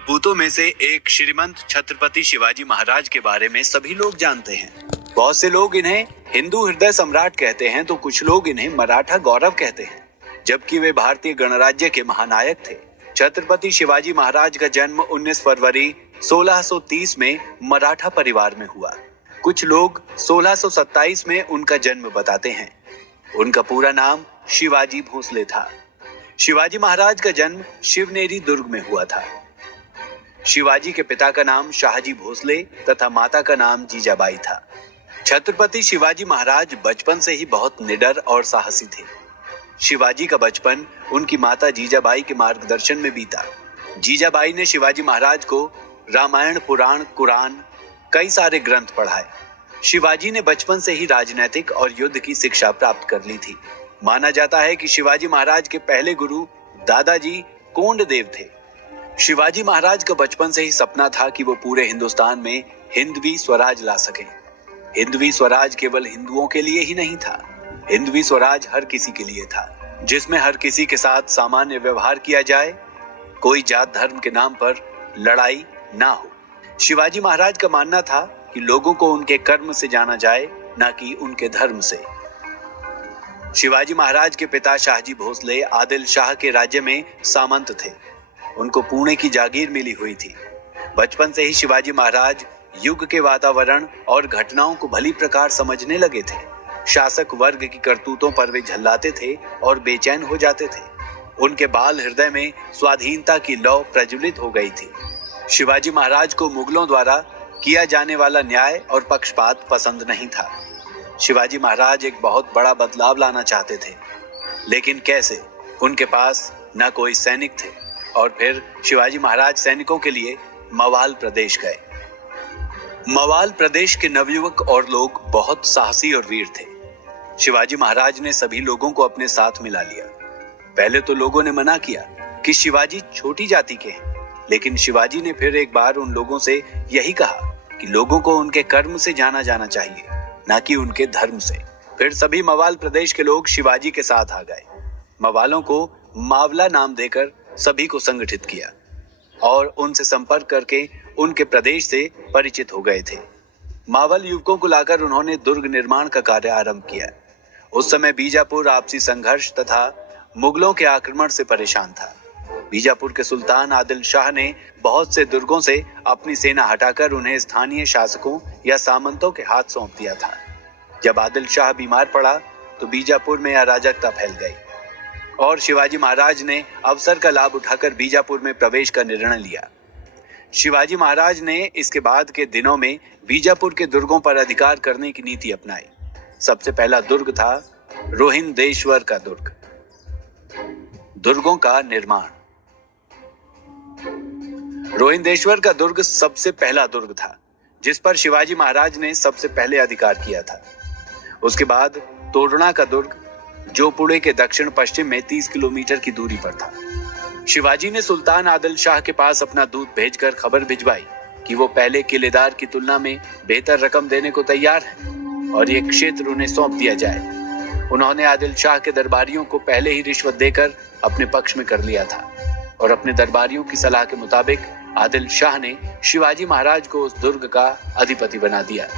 सपूतों में से एक श्रीमंत छत्रपति शिवाजी महाराज के बारे में सभी लोग जानते हैं। बहुत से लोग इन्हें हिंदू हृदय सम्राट कहते हैं तो कुछ लोग इन्हें मराठा गौरव कहते हैं, जबकि वे भारतीय गणराज्य के महानायक थे। छत्रपति शिवाजी महाराज का जन्म 19 फरवरी 1630 में मराठा परिवार में हुआ। कुछ लोग 1627 में उनका जन्म बताते हैं। उनका पूरा नाम शिवाजी भोसले था। शिवाजी महाराज का जन्म शिवनेरी दुर्ग में हुआ था। शिवाजी के पिता का नाम शाहजी भोसले तथा माता का नाम जीजाबाई था। छत्रपति शिवाजी महाराज बचपन से ही बहुत निडर और साहसी थे। शिवाजी का बचपन उनकी माता जीजाबाई के मार्गदर्शन में बीता। जीजाबाई ने शिवाजी महाराज को रामायण, पुराण, कुरान, कई सारे ग्रंथ पढ़ाए। शिवाजी ने बचपन से ही राजनैतिक और युद्ध की शिक्षा प्राप्त कर ली थी। माना जाता है कि शिवाजी महाराज के पहले गुरु दादाजी कोंडदेव थे। शिवाजी महाराज का बचपन से ही सपना था कि वो पूरे हिंदुस्तान में हिंदवी स्वराज ला सकें। हिंदवी स्वराज केवल हिंदुओं के लिए ही नहीं था, हिंदवी स्वराज हर किसी के लिए था, जिसमें हर किसी के साथ सामान्य व्यवहार किया जाए, कोई जात धर्म के नाम पर लड़ाई ना हो। शिवाजी महाराज का मानना था कि लोगों को उनके कर्म से जाना जाए, ना कि उनके धर्म से। शिवाजी महाराज के पिता शाहजी भोसले आदिल शाह के राज्य में सामंत थे। उनको पुणे की जागीर मिली हुई थी। बचपन से ही शिवाजी महाराज युग के वातावरण और घटनाओं को भली प्रकार समझने लगे थे। शासक वर्ग की करतूतों पर वे झल्लाते थे और बेचैन हो जाते थे। उनके बाल हृदय में स्वाधीनता की लौ प्रज्वलित हो गई थी। शिवाजी महाराज को मुगलों द्वारा किया जाने वाला न्याय और पक्षपात पसंद नहीं था। शिवाजी महाराज एक बहुत बड़ा बदलाव लाना चाहते थे, लेकिन कैसे? उनके पास न कोई सैनिक थे। और फिर शिवाजी महाराज सैनिकों के लिए मवाल प्रदेश गए। मवाल प्रदेश के नवयुवक और लोग बहुत साहसी और वीर थे। शिवाजी महाराज ने सभी लोगों को अपने साथ मिला लिया। पहले तो लोगों ने मना किया कि शिवाजी छोटी जाति के हैं, लेकिन शिवाजी ने फिर एक बार उन लोगों से यही कहा कि लोगों को उनके कर्म से जाना जाना चाहिए, ना कि उनके धर्म से। फिर सभी मवाल प्रदेश के लोग शिवाजी के साथ आ गए। मवालों को मावला नाम देकर सभी को संगठित किया और उनसे संपर्क करके उनके प्रदेश से परिचित हो गए थे। मावल युवकों को लाकर उन्होंने दुर्ग निर्माण का कार्य आरंभ किया। उस समय बीजापुर आपसी संघर्ष तथा मुगलों के आक्रमण से परेशान था। बीजापुर के सुल्तान आदिल शाह ने बहुत से दुर्गों से अपनी सेना हटाकर उन्हें स्थानीय शासकों या सामंतों के हाथ सौंप दिया था। जब आदिल शाह बीमार पड़ा तो बीजापुर में अराजकता फैल गई और शिवाजी महाराज ने अवसर का लाभ उठाकर बीजापुर में प्रवेश का निर्णय लिया। शिवाजी महाराज ने इसके बाद के दिनों में बीजापुर के दुर्गों पर अधिकार करने की नीति अपनाई। सबसे पहला दुर्ग था रोहिंदेश्वर का दुर्ग। दुर्गों का निर्माण। रोहिंदेश्वर का दुर्ग सबसे पहला दुर्ग था जिस पर शिवाजी महाराज ने सबसे पहले अधिकार किया था। उसके बाद तोड़ना का दुर्ग जो पुणे के दक्षिण पश्चिम में 30 किलोमीटर की दूरी पर था। शिवाजी ने सुल्तान आदिल शाह के पास अपना दूत भेजकर खबर भिजवाई कि वो पहले किलेदार की तुलना में बेहतर रकम देने को तैयार है और ये क्षेत्र उन्हें सौंप दिया जाए। उन्होंने आदिल शाह के दरबारियों को पहले ही रिश्वत देकर अपने पक्ष में कर लिया था और अपने दरबारियों की सलाह के मुताबिक आदिल शाह ने शिवाजी महाराज को उस दुर्ग का अधिपति बना दिया।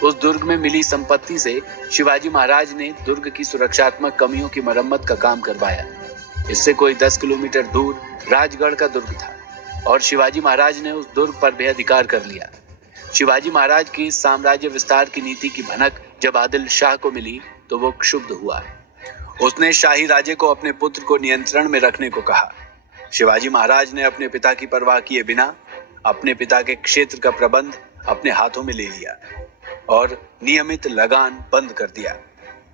उस दुर्ग में मिली संपत्ति से शिवाजी महाराज ने दुर्ग की सुरक्षात्मक कमियों की मरम्मत का काम करवाया। इससे कोई 10 किलोमीटर दूर राजगढ़ का दुर्ग था और शिवाजी महाराज ने उस दुर्ग पर भी अधिकार कर लिया। शिवाजी महाराज की साम्राज्य विस्तार की नीति की भनक जब आदिल शाह को मिली तो वो क्षुब्ध हुआ। उसने शाही राज्य को अपने पुत्र को नियंत्रण में रखने को कहा। शिवाजी महाराज ने अपने पिता की परवाह किए बिना अपने पिता के क्षेत्र का प्रबंध अपने हाथों में ले लिया और नियमित लगान बंद कर दिया।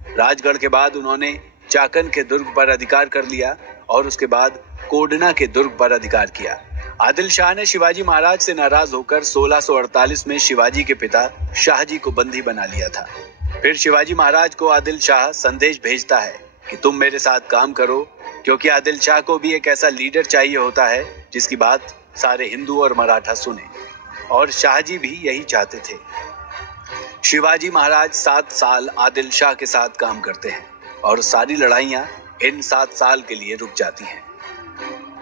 राजगढ़ के बाद उन्होंने चाकन के दुर्ग पर अधिकार कर लिया और उसके बाद कोडना के दुर्ग पर अधिकार किया। आदिल शाह ने शिवाजी महाराज से नाराज होकर 1648 में शिवाजी के पिता शाहजी को बंदी बना लिया था। फिर शिवाजी महाराज को आदिल शाह संदेश भेजता है कि तुम मेरे साथ काम करो, क्योंकि आदिल शाह को भी एक ऐसा लीडर चाहिए होता है जिसकी बात सारे हिंदू और मराठा सुने, और शाहजी भी यही चाहते थे। शिवाजी महाराज 7 साल आदिल शाह के साथ काम करते हैं और सारी लड़ाइयां इन 7 साल के लिए रुक जाती हैं।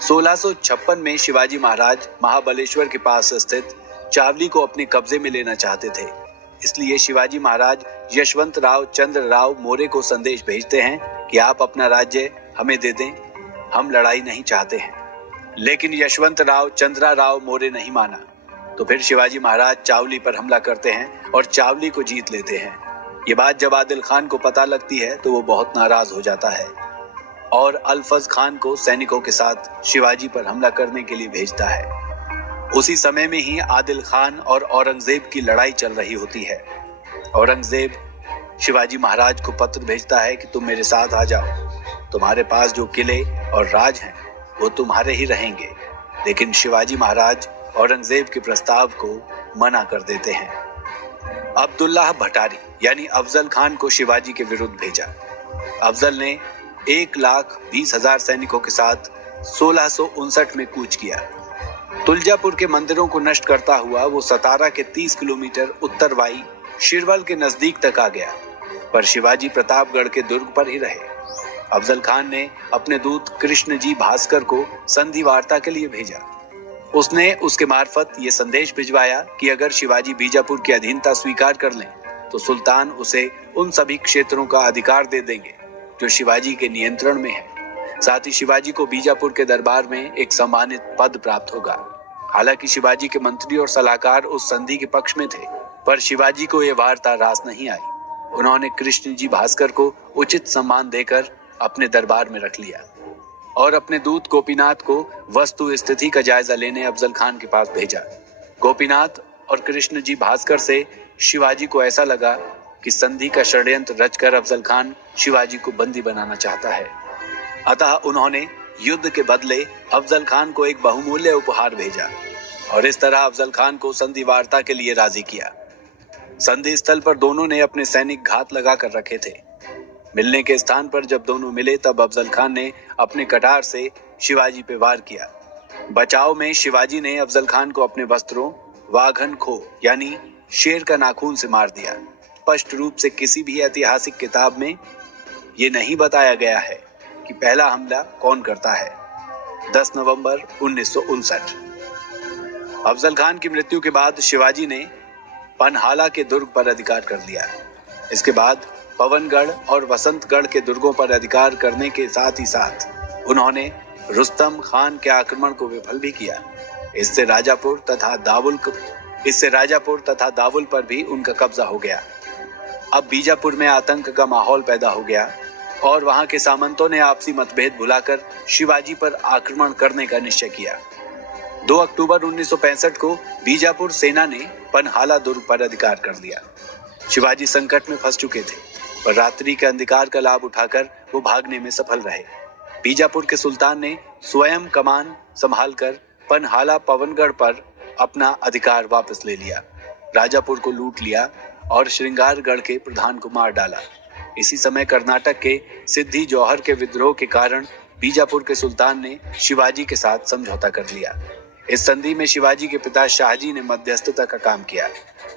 1656 में शिवाजी महाराज महाबलेश्वर के पास स्थित चावली को अपने कब्जे में लेना चाहते थे। इसलिए शिवाजी महाराज यशवंतराव चंद्रराव मोरे को संदेश भेजते हैं कि आप अपना राज्य हमें दे दें, हम लड़ाई नहीं चाहते हैं। लेकिन यशवंतराव चंद्रराव मोरे नहीं माना। तो फिर शिवाजी महाराज चावली पर हमला करते हैं और चावली को जीत लेते हैं। ये बात जब आदिल खान को पता लगती है तो वो बहुत नाराज हो जाता है और अल्फज खान को सैनिकों के साथ शिवाजी पर हमला करने के लिए भेजता है। उसी समय में ही आदिल खान और औरंगजेब की लड़ाई चल रही होती है। औरंगजेब शिवाजी महाराज को पत्र भेजता है कि तुम मेरे साथ आ जाओ, तुम्हारे पास जो किले और राज हैं वो तुम्हारे ही रहेंगे। लेकिन शिवाजी महाराज औरंगजेब के प्रस्ताव को मना कर देते हैं। अब्दुल्लाह भटारी यानी अफजल खान को शिवाजी के विरुद्ध भेजा। अफजल ने 1,20,000 सैनिकों के साथ 1659 में कूच किया। तुलजापुर के मंदिरों को नष्ट करता हुआ वो सतारा के 30 किलोमीटर उत्तरवाई शिरवल के नजदीक तक आ गया, पर शिवाजी प्रतापगढ़ के दुर्ग पर ही रहे। अफजल खान ने अपने दूत कृष्णजी भास्कर को संधि वार्ता के लिए भेजा। उसने उसके मार्फत ये संदेश भिजवाया कि अगर शिवाजी बीजापुर की अधीनता स्वीकार कर लें तो सुल्तान उसे उन सभी क्षेत्रों का अधिकार दे देंगे जो शिवाजी के नियंत्रण में है। साथ ही शिवाजी को बीजापुर के दरबार में एक सम्मानित पद प्राप्त होगा। हालांकि शिवाजी के मंत्री और सलाहकार उस संधि के पक्ष में थे, पर शिवाजी को यह वार्ता रास नहीं आई। उन्होंने कृष्णजी भास्कर को उचित सम्मान देकर अपने दरबार में रख लिया और अपने दूत गोपीनाथ को वस्तु स्थिति का जायजा लेने अफजल खान के पास भेजा। गोपीनाथ और कृष्णजी भास्कर से शिवाजी को ऐसा लगा कि संधि का षड्यंत्र रचकर अफजल खान शिवाजी को बंदी बनाना चाहता है। अतः उन्होंने युद्ध के बदले अफजल खान को एक बहुमूल्य उपहार भेजा और इस तरह अफजल खान को संधि वार्ता के लिए राजी किया। संधि स्थल पर दोनों ने अपने सैनिक घात लगा कर रखे थे। मिलने के स्थान पर जब दोनों मिले तब अफजल खान ने अपने कटार से शिवाजी पे वार किया। बचाव में शिवाजी ने अफजल खान को अपने वस्त्रों वाघन खो यानी शेर का नाखून से मार दिया। स्पष्ट रूप से किसी भी ऐतिहासिक किताब में ये नहीं बताया गया है कि पहला हमला कौन करता है। 10 नवंबर 1959। अफजल खान की मृत्यु के बाद शिवाजी ने पनहाला के दुर्ग पर अधिकार कर लिया। इसके बाद पवनगढ़ और वसंतगढ़ के दुर्गों पर अधिकार करने के साथ ही साथ उन्होंने रुस्तम खान के आक्रमण को विफल भी किया। इससे राजापुर तथा दावुल पर भी उनका कब्जा हो गया। अब बीजापुर में आतंक का माहौल पैदा हो गया और वहां के सामंतों ने आपसी मतभेद भुलाकर शिवाजी पर आक्रमण करने का निश्चय किया। 2 अक्टूबर 1965 को बीजापुर सेना ने पनहाला दुर्ग पर अधिकार कर लिया। शिवाजी संकट में फंस चुके थे, पर रात्रि के अंधकार का लाभ उठाकर वो भागने में सफल रहे। बीजापुर के सुल्तान ने स्वयं कमान संभालकर पनहाला पवनगढ़ पर अपना अधिकार वापस ले लिया, राजापुर को लूट लिया और श्रृंगारगढ़ के प्रधान को मार डाला। इसी समय कर्नाटक के सिद्धि जौहर के विद्रोह के कारण बीजापुर के सुल्तान ने शिवाजी के साथ समझौता कर लिया। इस संधि में शिवाजी के पिता शाहजी ने मध्यस्थता का काम किया।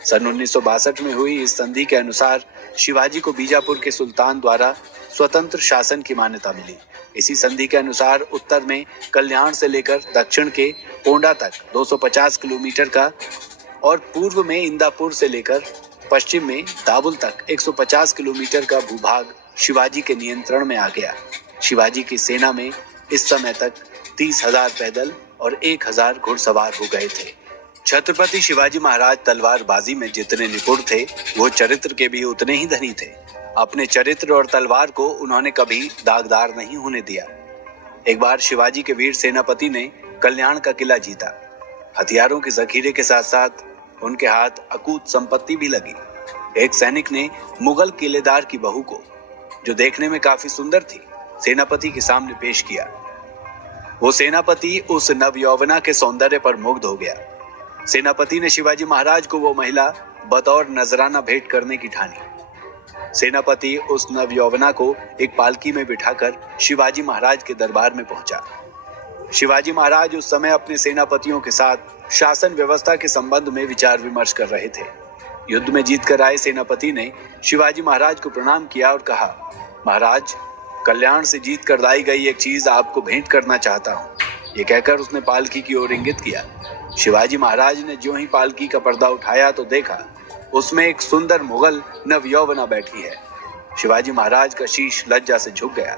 सन 1962 में हुई इस संधि के अनुसार शिवाजी को बीजापुर के सुल्तान द्वारा स्वतंत्र शासन की मान्यता मिली। इसी संधि के अनुसार उत्तर में कल्याण से लेकर दक्षिण के पोंडा तक 250 किलोमीटर का और पूर्व में इंदापुर से लेकर पश्चिम में दावुल तक 150 किलोमीटर का भूभाग शिवाजी के नियंत्रण में आ गया। शिवाजी की सेना में इस समय तक 30,000 पैदल और 1,000 घुड़सवार हो गए थे। छत्रपति शिवाजी महाराज तलवारबाजी में जितने निपुण थे, वो चरित्र के भी उतने ही धनी थे। अपने चरित्र और तलवार को उन्होंने कभी दागदार नहीं होने दिया। एक बार शिवाजी के वीर सेनापति ने कल्याण का किला जीता। हथियारों के जखीरे के साथ साथ उनके हाथ अकूत संपत्ति भी लगी। एक सैनिक ने मुगल किलेदार की बहू को, जो देखने में काफी सुंदर थी, सेनापति के सामने पेश किया। वो सेनापति उस नवयौवना के सौंदर्य पर मुग्ध हो गया। सेनापति ने शिवाजी महाराज को वो महिला बतौर नजराना भेंट करने की ठानी। सेनापति उस नवयौवना को एक पालकी में बिठाकर शिवाजी महाराज के दरबार में पहुंचा। शिवाजी महाराज उस समय अपने सेनापतियों के साथ शासन व्यवस्था के संबंध में विचार विमर्श कर रहे थे। युद्ध में जीतकर आए सेनापति ने शिवाजी महाराज को प्रणाम किया और कहा, महाराज, कल्याण से जीत कर लाई गई एक चीज आपको भेंट करना चाहता हूँ। ये कहकर उसने पालकी की ओर इंगित किया। शिवाजी महाराज ने ज्यों ही पालकी का पर्दा उठाया तो देखा उसमें एक सुंदर मुगल नवयौवना बैठी है। शिवाजी महाराज का शीश लज्जा से झुक गया।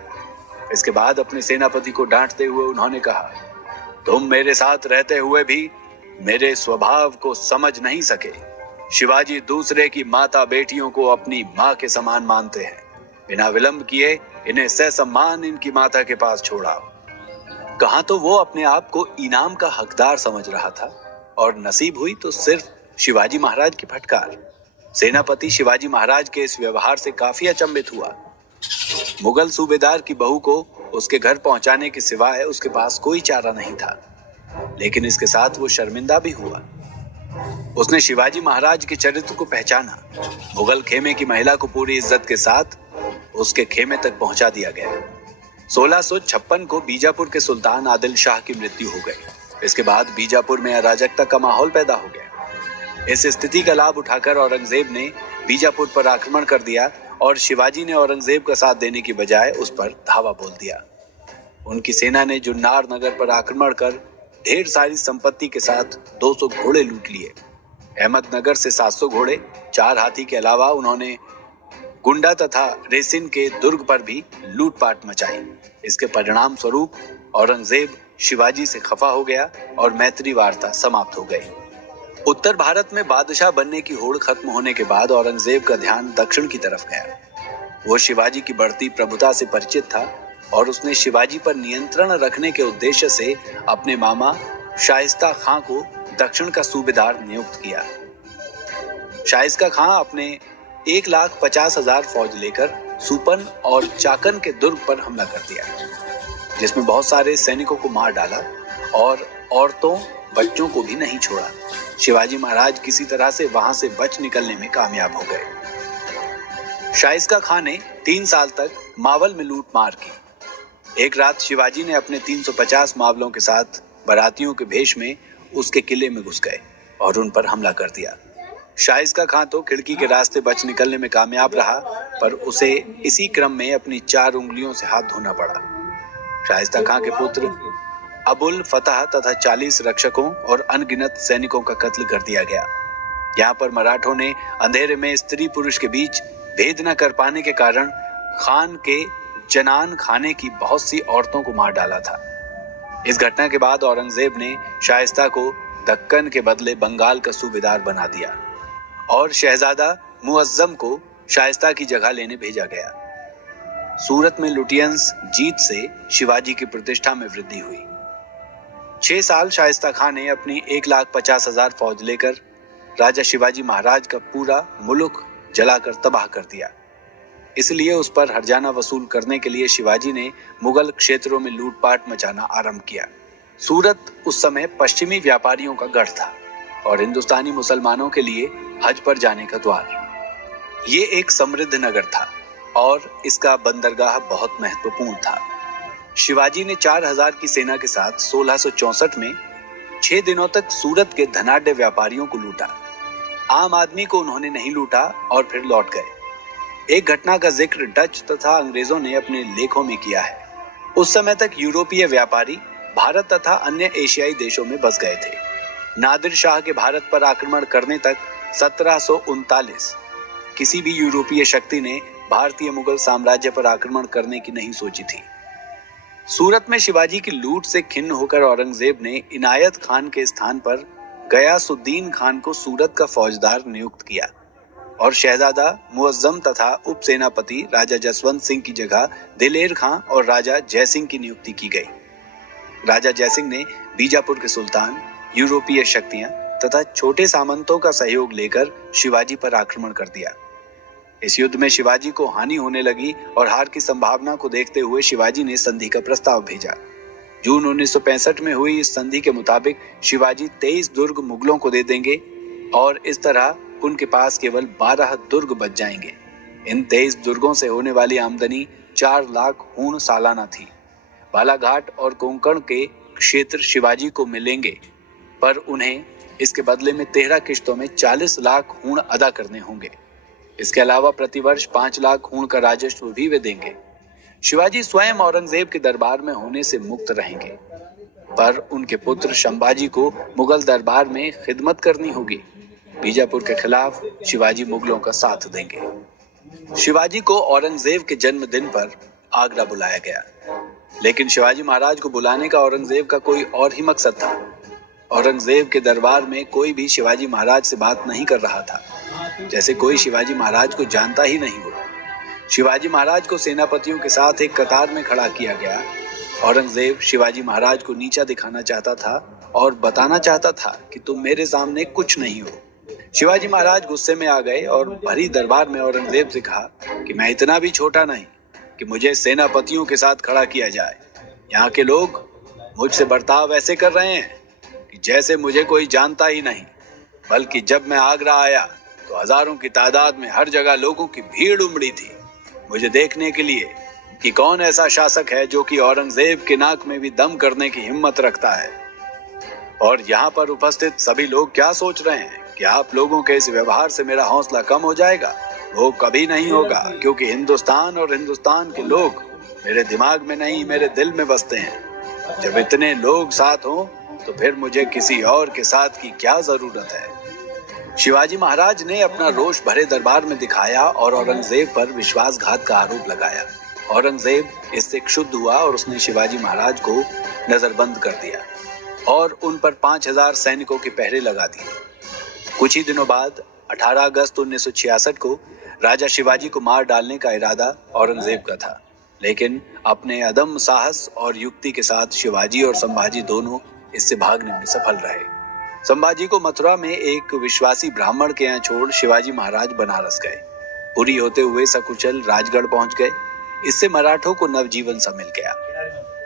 इसके बाद अपने सेनापति को डांटते हुए उन्होंने कहा, तुम मेरे साथ रहते हुए भी मेरे स्वभाव को समझ नहीं सके। शिवाजी दूसरे की माता बेटियों को अपनी मां के समान मानते हैं। बिना विलंब किए इन्हें ससम्मान इनकी माता के पास छोड़ाओ। कहां तो वो अपने आप को इनाम का हकदार समझ रहा था और नसीब हुई तो सिर्फ शिवाजी महाराज की फटकार। सेनापति शिवाजी महाराज के इस व्यवहार से काफी अचंभित हुआ। मुगल सूबेदार की बहू को उसके घर पहुंचाने के सिवाय उसके पास कोई चारा नहीं था, लेकिन इसके साथ वो शर्मिंदा भी हुआ। उसने शिवाजी महाराज के चरित्र को पहचाना। मुगल खेमे की महिला को पूरी इज्जत के साथ उसके खेमे तक पहुंचा दिया गया। 1656 को बीजापुर के सुल्तान आदिल शाह की मृत्यु हो गई। इसके बाद बीजापुर में अराजकता का माहौल पैदा हो गया। इस स्थिति का लाभ उठाकर औरंगजेब ने बीजापुर पर आक्रमण कर दिया और शिवाजी ने औरंगजेब का साथ देने की बजाय उस पर धावा बोल दिया। उनकी सेना ने जुन्नार नगर पर आक्रमण कर ढेर सारी संपत्ति के साथ 200 घोड़े लूट लिए। अहमदनगर से 700 घोड़े, 4 हाथी के अलावा उन्होंने गुंडा तथा रेसिन के दुर्ग पर भी लूटपाट मचाई। इसके परिणाम स्वरूप औरंगजेब शिवाजी से खफा हो गया और मैत्री वार्ता समाप्त हो गई। उत्तर भारत में बादशाह बनने की होड़ खत्म होने के बाद औरंगजेब का ध्यान दक्षिण की तरफ गया। वो शिवाजी की बढ़ती प्रभुता से परिचित था और उसने शिवाजी पर नियंत्रण रखने के उद्देश्य से अपने मामा शाइस्ता खां को दक्षिण का सूबेदार नियुक्त किया। शाइस्ता खां अपने 1,50,000 फौज लेकर सुपन और चाकन के दुर्ग पर हमला कर दिया, जिसमें बहुत सारे सैनिकों को मार डाला और औरतों बच्चों को भी नहीं छोड़ा। शिवाजी महाराज किसी तरह से वहां से बच निकलने में कामयाब हो गए। शाइस्ता खां ने 3 साल तक मावल में लूट मार की। एक रात शिवाजी ने अपने 350 मावलों के साथ बारातियों के भेष में उसके किले में घुस गए और उन पर हमला कर दिया। शाइस्ता खां तो खिड़की के रास्ते बच निकलने में कामयाब रहा, पर उसे इसी क्रम में अपनी 4 उंगलियों से हाथ धोना पड़ा। शाइस्ता खां के पुत्र अबुल फतह तथा 40 रक्षकों और अनगिनत सैनिकों का कत्ल कर दिया गया। यहाँ पर मराठों ने अंधेरे में स्त्री पुरुष के बीच भेद न कर पाने के कारण खान के जनान खाने की बहुत सी औरतों को मार डाला था। इस घटना के बाद औरंगजेब ने शाइस्ता को दक्कन के बदले बंगाल का सूबेदार बना दिया और शहजादा मुअज्जम को शाइस्ता की जगह लेने भेजा गया। सूरत में लुटियंस जीत से शिवाजी की प्रतिष्ठा में वृद्धि हुई। 6 साल शाइस्ता खां ने अपनी 1,50,000 फौज लेकर राजा शिवाजी महाराज का पूरा मुल्क जलाकर तबाह कर दिया। इसलिए उस पर हर्जाना वसूल करने के लिए शिवाजी ने मुगल क्षेत्रों में लूटपाट मचाना आरंभ किया। सूरत उस समय पश्चिमी व्यापारियों का गढ़ था और हिंदुस्तानी मुसलमानों के लिए हज पर जाने का द्वार। ये एक समृद्ध नगर था और इसका बंदरगाह बहुत महत्वपूर्ण था। शिवाजी ने 4,000 की सेना के साथ 1664 में 6 दिनों तक सूरत के धनाढ्य व्यापारियों को लूटा। आम आदमी को उन्होंने नहीं लूटा और फिर लौट गए। एक घटना का जिक्र डच तथा अंग्रेजों ने अपने लेखों में किया है। उस समय तक यूरोपीय व्यापारी भारत तथा अन्य एशियाई देशों में बस गए थे। नादिर शाह के भारत पर आक्रमण करने तक 1739 किसी भी यूरोपीय शक्ति ने भारतीय मुगल साम्राज्य पर आक्रमण करने की नहीं सोची थी। सूरत में शिवाजी की लूट से खिन्न होकर औरंगजेब ने इनायत खान के स्थान पर गयासुद्दीन खान को सूरत का फौजदार नियुक्त किया और शहजादा मुअज्जम तथा उप सेनापति राजा जसवंत सिंह की जगह दिलेर खां और राजा जयसिंह की नियुक्ति की गई। राजा जयसिंह ने बीजापुर के सुल्तान, यूरोपीय शक्तियां तथा छोटे सामंतों का सहयोग लेकर शिवाजी पर आक्रमण कर दिया। इस युद्ध में शिवाजी को हानि होने लगी और हार की संभावना को देखते हुए शिवाजी ने संधि का प्रस्ताव भेजा। जून 1965 में हुई इस संधि के मुताबिक शिवाजी 23 दुर्ग मुगलों को दे देंगे और इस तरह उनके पास केवल 12 दुर्ग बच जाएंगे। इन 23 दुर्गों से होने वाली आमदनी 4 लाख हूण सालाना थी। बालाघाट और कोंकण के क्षेत्र शिवाजी को मिलेंगे, पर उन्हें इसके बदले में 13 किश्तों में 40 लाख हूण अदा करने होंगे। इसके अलावा प्रतिवर्ष 5 लाख हूण का राजस्व भी वे देंगे। शिवाजी स्वयं औरंगजेब के दरबार में होने से मुक्त रहेंगे। पर उनके पुत्र संभाजी को मुगल दरबार में खिदमत करनी होगी। बीजापुर के खिलाफ शिवाजी मुगलों का साथ देंगे। शिवाजी को औरंगजेब के जन्मदिन पर आगरा बुलाया गया, लेकिन शिवाजी महाराज को बुलाने का औरंगजेब का कोई और ही मकसद था। औरंगजेब के दरबार में कोई भी शिवाजी महाराज से बात नहीं कर रहा था, जैसे कोई शिवाजी महाराज को जानता ही नहीं हो। शिवाजी महाराज को सेनापतियों के साथ एक कतार में खड़ा किया गया। औरंगजेब शिवाजी महाराज को नीचा दिखाना चाहता था और बताना चाहता था कि तुम मेरे सामने कुछ नहीं हो। शिवाजी महाराज गुस्से में आ गए और भरी दरबार में औरंगजेब से कहा कि मैं इतना भी छोटा नहीं कि मुझे सेनापतियों के साथ खड़ा किया जाए। यहाँ के लोग मुझसे बर्ताव ऐसे कर रहे हैं कि जैसे मुझे कोई जानता ही नहीं, बल्कि जब मैं आगरा आया तो हजारों की तादाद में हर जगह लोगों की भीड़ उमड़ी थी मुझे देखने के लिए कि कौन ऐसा शासक है जो कि औरंगजेब के नाक में भी दम करने की हिम्मत रखता है। और यहाँ पर उपस्थित सभी लोग क्या सोच रहे हैं कि आप लोगों के इस व्यवहार से मेरा हौसला कम हो जाएगा? वो कभी नहीं होगा, क्योंकि हिंदुस्तान और हिंदुस्तान के लोग मेरे दिमाग में नहीं, मेरे दिल में बसते हैं। जब इतने लोग साथ हों तो फिर मुझे किसी और के साथ की क्या जरूरत है? शिवाजी महाराज ने अपना रोष भरे दरबार में दिखाया और औरंगजेब पर विश्वासघात का आरोप लगाया। औरंगजेब इससे क्षुब्ध हुआ और उसने शिवाजी महाराज को नजरबंद कर दिया और उन पर 5000 सैनिकों के पहरे लगा दिए। कुछ ही दिनों बाद 18 अगस्त 1966 को राजा शिवाजी को मार डालने का इरादा औरंगजेब का था, लेकिन अपने अदम्य साहस और युक्ति के साथ शिवाजी और संभाजी दोनों इससे भागने में सफल रहे। संभाजी को मथुरा में एक विश्वासी ब्राह्मण के यहाँ छोड़ शिवाजी महाराज बनारस गए। पूरी होते हुए सकुशल राजगढ़ पहुंच गए। इससे मराठों को नवजीवन सा मिल गया।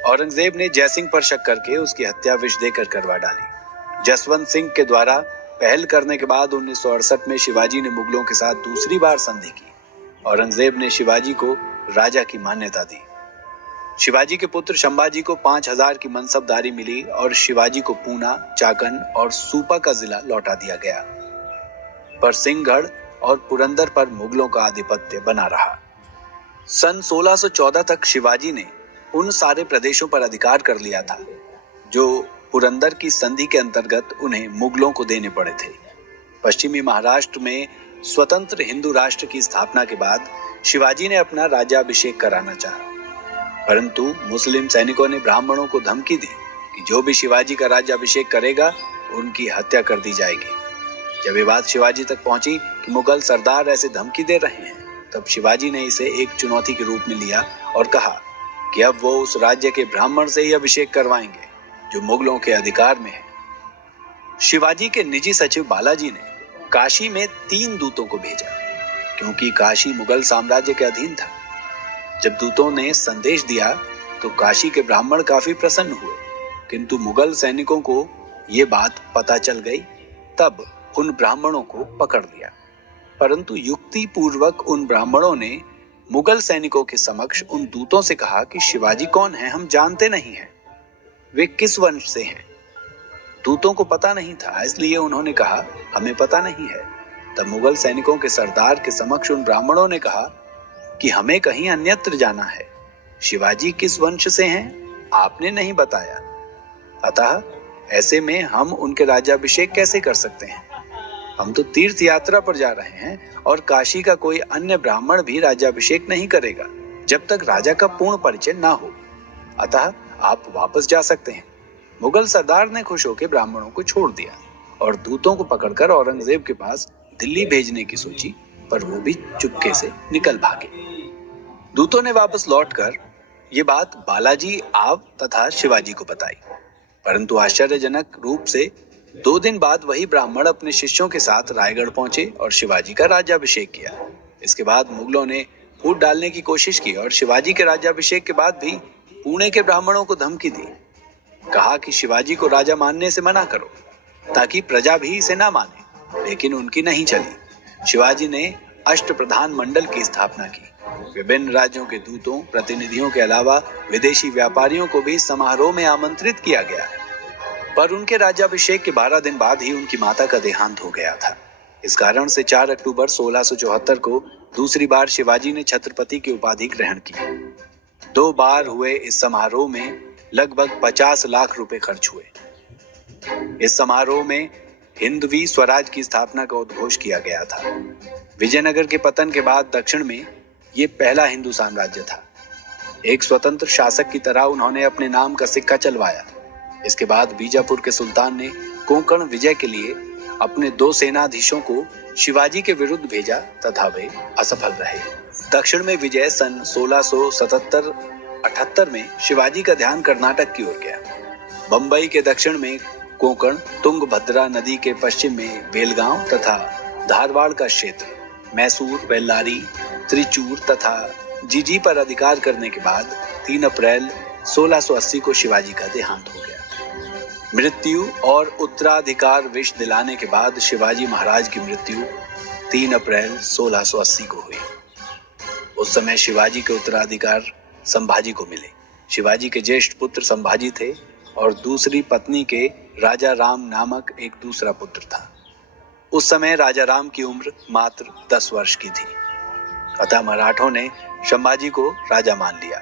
औरंगजेब ने जयसिंह पर शक करके उसकी हत्या विष देकर करवा डाली। जसवंत सिंह के द्वारा पहल करने के बाद 1968 में शिवाजी ने मुगलों के साथ दूसरी बार संधि की। औरंगजेब ने शिवाजी को राजा की मान्यता दी। शिवाजी के पुत्र संभाजी को 5000 की मनसबदारी मिली और शिवाजी को पूना, चाकन और सूपा का जिला लौटा दिया गया। पर सिंहगढ़ और पुरंदर पर मुगलों का आधिपत्य बना रहा। सन 1614 तक शिवाजी ने उन सारे प्रदेशों पर अधिकार कर लिया था जो पुरंदर की संधि के अंतर्गत उन्हें मुगलों को देने पड़े थे। पश्चिमी महाराष्ट्र में स्वतंत्र हिंदू राष्ट्र की स्थापना के बाद शिवाजी ने अपना राज्याभिषेक कराना चाहा, परंतु मुस्लिम सैनिकों ने ब्राह्मणों को धमकी दी कि जो भी शिवाजी का राज्याभिषेक करेगा उनकी हत्या कर दी जाएगी। जब ये बात शिवाजी तक पहुंची कि मुगल सरदार ऐसे धमकी दे रहे हैं, तब शिवाजी ने इसे एक चुनौती के रूप में लिया और कहा कि अब वो उस राज्य के ब्राह्मण से ही अभिषेक करवाएंगे जो मुगलों के अधिकार में है। शिवाजी के निजी सचिव बालाजी ने काशी में 3 दूतों को भेजा, क्योंकि काशी मुगल साम्राज्य के अधीन था। जब दूतों ने संदेश दिया तो काशी के ब्राह्मण काफी प्रसन्न हुए, किंतु मुगल सैनिकों को ये बात पता चल गई। तब उन ब्राह्मणों को पकड़ लिया, परंतु युक्ति पूर्वक उन ब्राह्मणों ने मुगल सैनिकों के समक्ष उन दूतों से कहा कि शिवाजी कौन है हम जानते नहीं हैं, वे किस वंश से हैं। दूतों को पता नहीं था, इसलिए उन्होंने कहा हमें पता नहीं है। तब मुगल सैनिकों के सरदार के समक्ष उन ब्राह्मणों ने कहा कि हमें कहीं अन्यत्र जाना है, शिवाजी किस वंश से हैं आपने नहीं बताया, अतः ऐसे में हम उनके राज्याभिषेक कैसे कर सकते हैं? हम तो तीर्थ यात्रा पर जा रहे हैं और काशी का कोई अन्य ब्राह्मण भी राज्याभिषेक नहीं करेगा जब तक राजा का पूर्ण परिचय ना हो, अतः आप वापस जा सकते हैं। मुगल सरदार ने खुश होकर ब्राह्मणों को छोड़ दिया और दूतों को पकड़कर औरंगजेब के पास दिल्ली भेजने की सोची, पर वो भी चुपके से निकल भागे। दूतों ने वापस लौटकर ये बात बालाजी, आव तथा शिवाजी को बताई, परंतु आश्चर्यजनक रूप से 2 दिन बाद वही ब्राह्मण अपने शिष्यों के साथ रायगढ़ पहुंचे और शिवाजी का राज्याभिषेक किया। इसके बाद मुगलों ने फूट डालने की कोशिश की और शिवाजी के राज्याभिषेक के बाद भी पुणे के ब्राह्मणों को धमकी दी। कहा कि शिवाजी को राजा मानने से मना करो ताकि प्रजा भी इसे ना माने, लेकिन उनकी नहीं चली। शिवाजी ने अष्टप्रधान मंडल की स्थापना की। विभिन्न राज्यों के दूतों, प्रतिनिधियों के अलावा विदेशी व्यापारियों को भी समारोह में आमंत्रित किया गया, पर उनके राज्याभिषेक के 12 दिन बाद ही उनकी माता का देहांत हो गया था। इस कारण से 4 अक्टूबर 1674 को दूसरी बार शिवाजी ने छत्रपति की उपाधि ग्रहण की। 2 बार हुए इस समारोह में लगभग 50 लाख रुपए खर्च हुए। इस समारोह में हिंदवी स्वराज की स्थापना का उद्घोष किया गया था। विजयनगर के पतन के बाद दक्षिण में ये पहला हिंदू साम्राज्य था। एक स्वतंत्र शासक की तरह उन्होंने अपने नाम का सिक्का चलवाया। इसके बाद बीजापुर के सुल्तान ने कोंकण विजय के लिए अपने 2 सेनाधीशों को शिवाजी के विरुद्ध भेजा तथा वे असफल रहे। दक्षिण में विजय सन 1677-78 में शिवाजी का ध्यान कर्नाटक की ओर गया। बंबई के दक्षिण में कोंकण, तुंगभद्रा नदी के पश्चिम में बेलगांव तथा धारवाड़ का क्षेत्र, मैसूर, बेल्लारी, त्रिचूर तथा जीजी पर अधिकार करने के बाद 3 अप्रैल 1680 को शिवाजी का देहांत हो गया। मृत्यु और उत्तराधिकार विष दिलाने के बाद शिवाजी महाराज की मृत्यु 3 अप्रैल 1680 को हुई। उस समय शिवाजी के उत्तराधिकार संभाजी को मिले। शिवाजी के ज्येष्ठ पुत्र संभाजी थे और दूसरी पत्नी के राजा राम नामक एक दूसरा पुत्र था। उस समय राजा राम की उम्र मात्र 10 वर्ष की थी। अतः मराठों ने संभाजी को राजा मान लिया।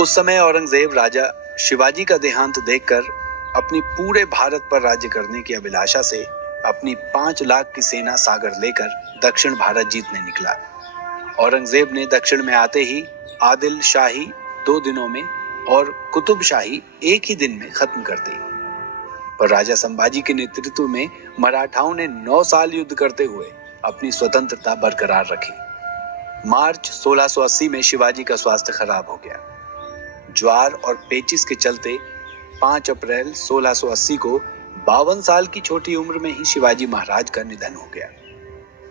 उस समय औरंगजेब राजा शिवाजी का देहांत देखकर अपनी पूरे भारत पर राज्य करने की अभिलाषा से अपनी 5 लाख की सेना सागर लेकर दक्षिण भारत जीतने निकला। औरंगजेब ने दक्षिण में आते ही आदिल शाही 2 दिनों में और कुतुब शाही 1 ही दिन में खत्म कर दी। पर राजा संभाजी के नेतृत्व में मराठाओं ने 9 साल युद्ध करते हुए अपनी स्वतंत्रता बरकरार रखी। मार्च 1680 में शिवाजी का स्वास्थ्य खराब हो गया। ज्वार और पेचिस के चलते 5 अप्रैल 1680 को 52 साल की छोटी उम्र में ही शिवाजी महाराज का निधन हो गया।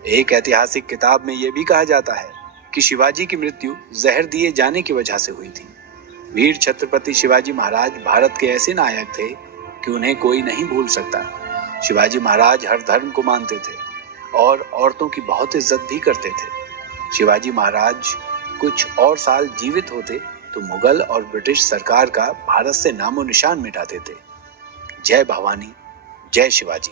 एक ऐतिहासिक किताब में यह भी कहा जाता है कि शिवाजी की मृत्यु जहर दिए जाने की वजह से हुई थी। वीर छत्रपति शिवाजी महाराज भारत के ऐसे नायक थे कि उन्हें कोई नहीं भूल सकता। शिवाजी महाराज हर धर्म को मानते थे और औरतों की बहुत इज्जत भी करते थे। शिवाजी महाराज कुछ और साल जीवित होते तो मुगल और ब्रिटिश सरकार का भारत से नामो निशान मिटाते थे। जय भवानी, जय शिवाजी।